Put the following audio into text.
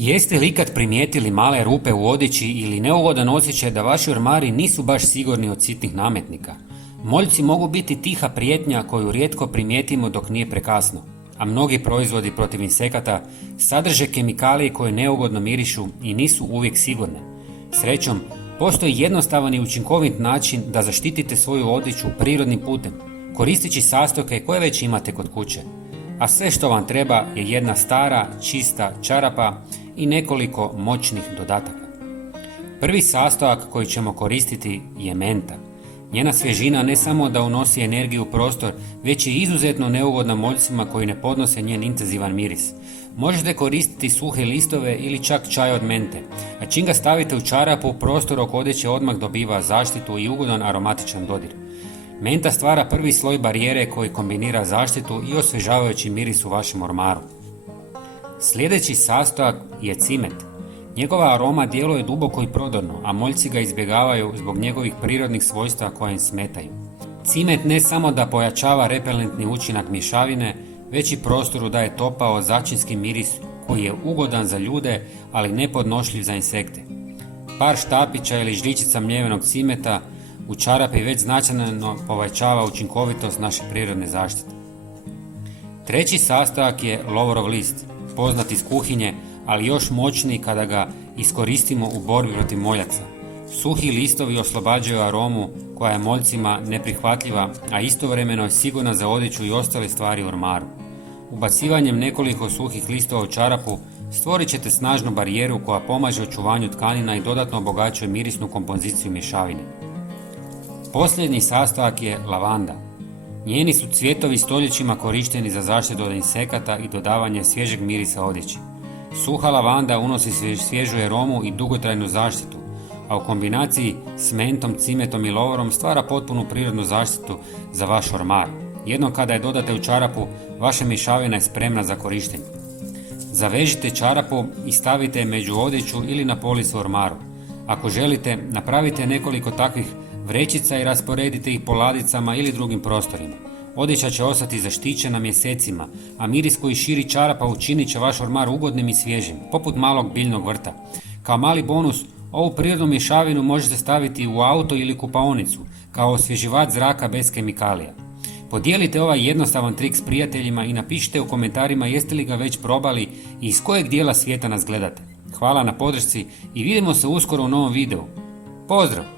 Jeste li ikad primijetili male rupe u odjeći ili neugodan osjećaj da vaši ormari nisu baš sigurni od sitnih nametnika? Moljci mogu biti tiha prijetnja koju rijetko primijetimo dok nije prekasno, a mnogi proizvodi protiv insekata sadrže kemikalije koje neugodno mirišu i nisu uvijek sigurne. Srećom, postoji jednostavan i učinkovit način da zaštitite svoju odjeću prirodnim putem, koristeći sastojke koje već imate kod kuće. A sve što vam treba je jedna stara, čista čarapa i nekoliko moćnih dodataka. Prvi sastojak koji ćemo koristiti je menta. Njena svježina ne samo da unosi energiju u prostor, već je izuzetno neugodna moljcima koji ne podnose njen intenzivan miris. Možete koristiti suhe listove ili čak čaj od mente, a čim ga stavite u čarapu, prostor oko odjeće odmah dobiva zaštitu i ugodan aromatičan dodir. Menta stvara prvi sloj barijere koji kombinira zaštitu i osvježavajući miris u vašem ormaru. Sljedeći sastojak je cimet. Njegova aroma djeluje duboko i prodorno, a moljci ga izbjegavaju zbog njegovih prirodnih svojstva koje im smetaju. Cimet ne samo da pojačava repelentni učinak mješavine, već i prostoru daje topao začinski miris koji je ugodan za ljude, ali nepodnošljiv za insekte. Par štapića ili žličica mljevenog cimeta u čarapi već značajno povećava učinkovitost naše prirodne zaštite. Treći sastojak je lovorov list, poznat iz kuhinje, ali još moćniji kada ga iskoristimo u borbi protiv moljaca. Suhi listovi oslobađaju aromu koja je moljcima neprihvatljiva, a istovremeno je sigurna za odjeću i ostale stvari u ormaru. Ubacivanjem nekoliko suhih listova u čarapu stvorit ćete snažnu barijeru koja pomaže očuvanju tkanina i dodatno obogaćuje mirisnu kompoziciju mješavine. Posljednji sastojak je lavanda. Njeni su cvjetovi stoljećima korišteni za zaštitu od insekata i dodavanje svježeg mirisa odjeći. Suha lavanda unosi svježu aromu i dugotrajnu zaštitu, a u kombinaciji s mentom, cimetom i lovorom stvara potpunu prirodnu zaštitu za vaš ormar. Jednom kada je dodate u čarapu, vaša mješavina je spremna za korištenje. Zavežite čarapu i stavite je među odjeću ili na polis u ormaru. Ako želite, napravite nekoliko takvih vrećica i rasporedite ih po ladicama ili drugim prostorima. Odjeća će ostati zaštićena mjesecima, a miris koji širi čarapa učinit će vaš ormar ugodnim i svježim, poput malog biljnog vrta. Kao mali bonus, ovu prirodnu mješavinu možete staviti u auto ili kupaonicu, kao osvježivač zraka bez kemikalija. Podijelite ovaj jednostavan trik s prijateljima i napišite u komentarima jeste li ga već probali i iz kojeg dijela svijeta nas gledate. Hvala na podršci i vidimo se uskoro u novom videu. Pozdrav!